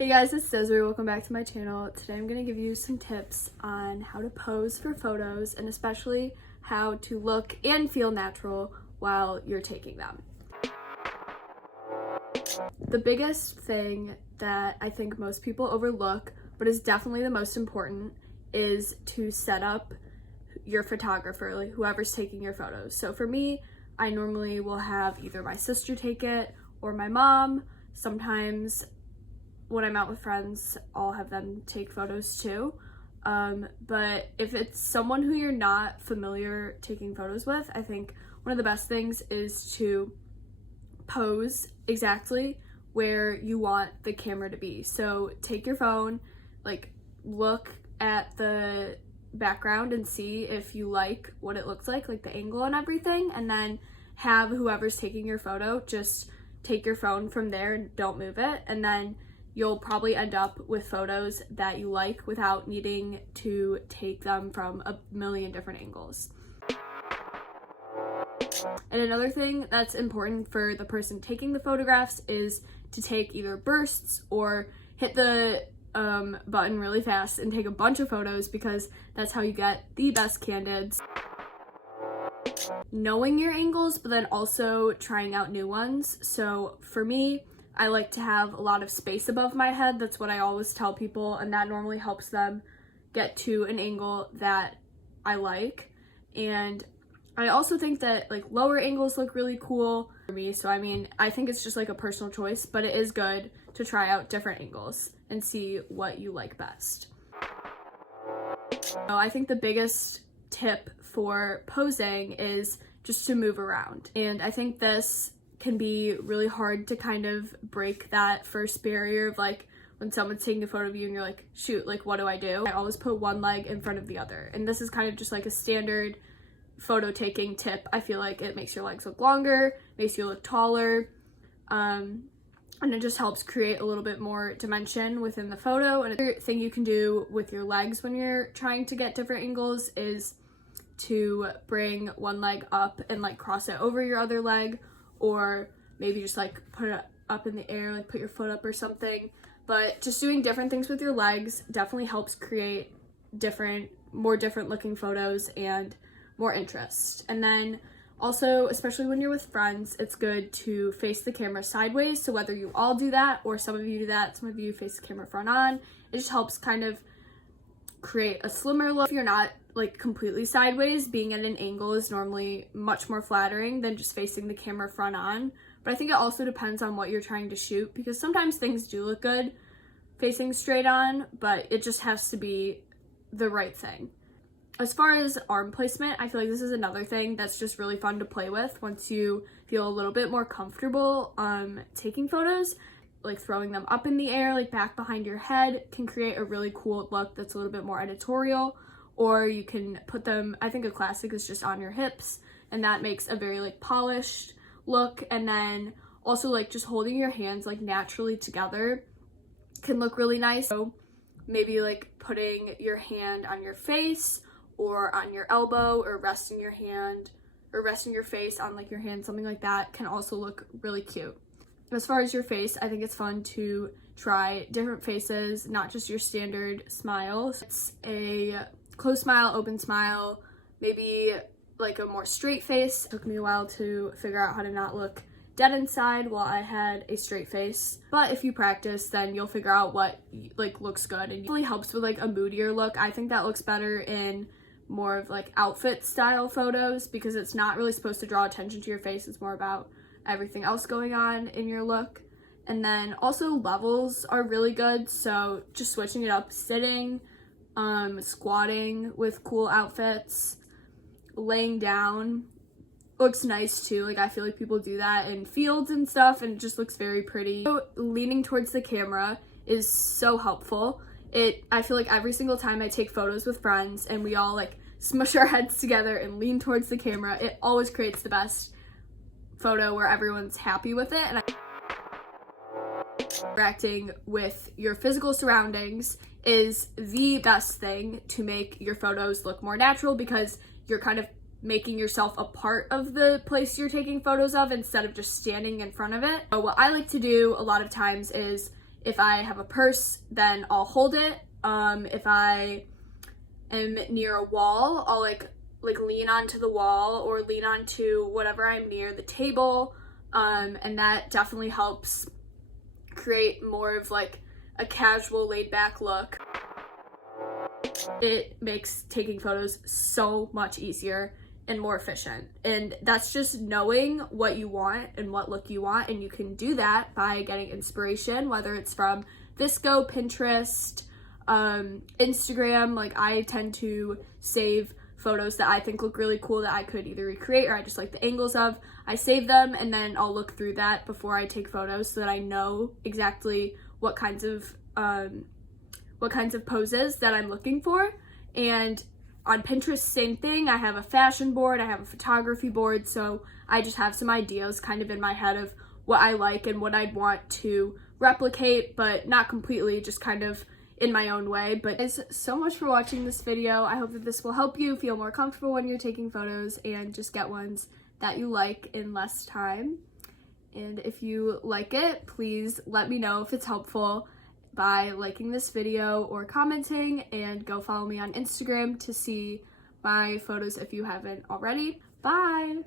Hey guys, it's Desiree. Welcome back to my channel. Today I'm going to give you some tips on how to pose for photos and especially how to look and feel natural while you're taking them. The biggest thing that I think most people overlook, but is definitely the most important, is to set up your photographer, like whoever's taking your photos. So for me, I normally will have either my sister take it or my mom. Sometimes when I'm out with friends, I'll have them take photos too. But if it's someone who you're not familiar taking photos with, I think one of the best things is to pose exactly where you want the camera to be. So take your phone, like look at the background and see if you like what it looks like the angle and everything, and then have whoever's taking your photo just take your phone from there and don't move it, and then you'll probably end up with photos that you like without needing to take them from a million different angles. And another thing that's important for the person taking the photographs is to take either bursts or hit the button really fast and take a bunch of photos, because that's how you get the best candids. Knowing your angles, but then also trying out new ones. So for me, I like to have a lot of space above my head. That's what I always tell people, and that normally helps them get to an angle that I like. And I also think that like lower angles look really cool for me. So I mean, I think it's just like a personal choice, but it is good to try out different angles and see what you like best. So I think the biggest tip for posing is just to move around. And I think this can be really hard to kind of break that first barrier of like when someone's taking a photo of you and you're like, shoot, like what do? I always put one leg in front of the other. And this is kind of just like a standard photo taking tip. I feel like it makes your legs look longer, makes you look taller, and it just helps create a little bit more dimension within the photo. And another thing you can do with your legs when you're trying to get different angles is to bring one leg up and like cross it over your other leg, or maybe just like put it up in the air, like put your foot up or something. But just doing different things with your legs definitely helps create more different looking photos and more interest. And then also, especially when you're with friends, it's good to face the camera sideways. So whether you all do that or some of you do that, some of you face the camera front on, it just helps kind of create a slimmer look. If you're not like completely sideways, being at an angle is normally much more flattering than just facing the camera front on. But I think it also depends on what you're trying to shoot, because sometimes things do look good facing straight on, but it just has to be the right thing. As far as arm placement, I feel like this is another thing that's just really fun to play with once you feel a little bit more comfortable taking photos. Like throwing them up in the air, like back behind your head, can create a really cool look that's a little bit more editorial. Or you can put them, I think a classic is just on your hips, and that makes a very like polished look. And then also like just holding your hands like naturally together can look really nice. So maybe like putting your hand on your face or on your elbow, or resting your hand or resting your face on like your hand, something like that can also look really cute. As far as your face, I think it's fun to try different faces, not just your standard smiles. It's a closed smile, open smile, maybe like a more straight face. It took me a while to figure out how to not look dead inside while I had a straight face. But if you practice, then you'll figure out what like looks good, and it really helps with like a moodier look. I think that looks better in more of like outfit style photos, because it's not really supposed to draw attention to your face. It's more about everything else going on in your look. And then also levels are really good, so just switching it up, sitting, squatting with cool outfits, laying down looks nice too. Like I feel like people do that in fields and stuff, and it just looks very pretty. So leaning towards the camera is so helpful. I feel like every single time I take photos with friends and we all like smush our heads together and lean towards the camera, it always creates the best photo where everyone's happy with it. And interacting with your physical surroundings is the best thing to make your photos look more natural, because you're kind of making yourself a part of the place you're taking photos of instead of just standing in front of it. So what I like to do a lot of times is If I have a purse, then I'll hold it. If I am near a wall, I'll like lean onto the wall or lean onto whatever I'm near, the table, and that definitely helps create more of like a casual, laid back look. It makes taking photos so much easier and more efficient, and that's just knowing what you want and what look you want, and you can do that by getting inspiration, whether it's from Visco, Pinterest, Instagram. Like, I tend to save photos that I think look really cool that I could either recreate or I just like the angles of. I save them and then I'll look through that before I take photos so that I know exactly what kinds of poses that I'm looking for. And on Pinterest, same thing. I have a fashion board, I have a photography board, so I just have some ideas kind of in my head of what I like and what I'd want to replicate, but not completely, just kind of in my own way. But thanks so much for watching this video. I hope that this will help you feel more comfortable when you're taking photos and just get ones that you like in less time. And if you like it, please let me know if it's helpful by liking this video or commenting, and go follow me on Instagram to see my photos if you haven't already. Bye!